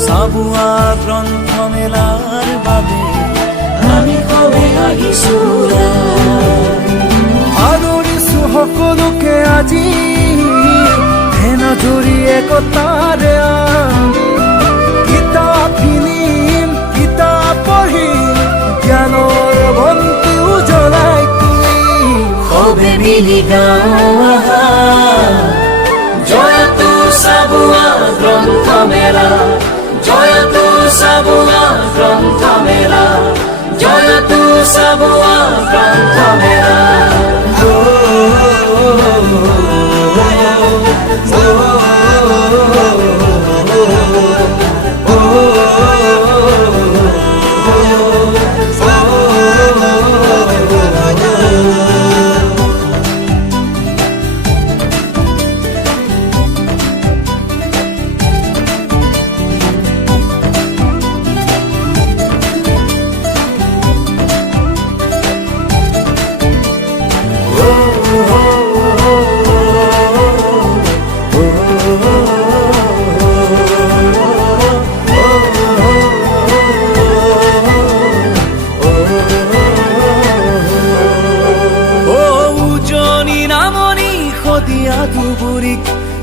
চাবুৱা গ্ৰন্থ মেলাৰ বাবে আমি কবে আহিছো আদৰিছো সকলোকে আজি ধেনজুৰি একতাৰে কিতাপ কিনিম কিতাপ পঢ়িম জ্ঞানৰ বন্তি উজ্বলাই তুলিম সবে মিলি গাওঁ জয়তু চাবুৱা গ্ৰন্থ মেলা জয়তু চাবুৱা গ্ৰন্থ মেলা জয়তু চাবুৱা গ্ৰন্থ মেলা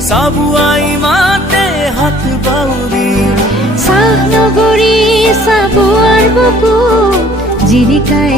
চাবুৱাই মাতে হাত বাউৰি চাহ নগৰী চাবুৱাৰ বুকু জিলিকাই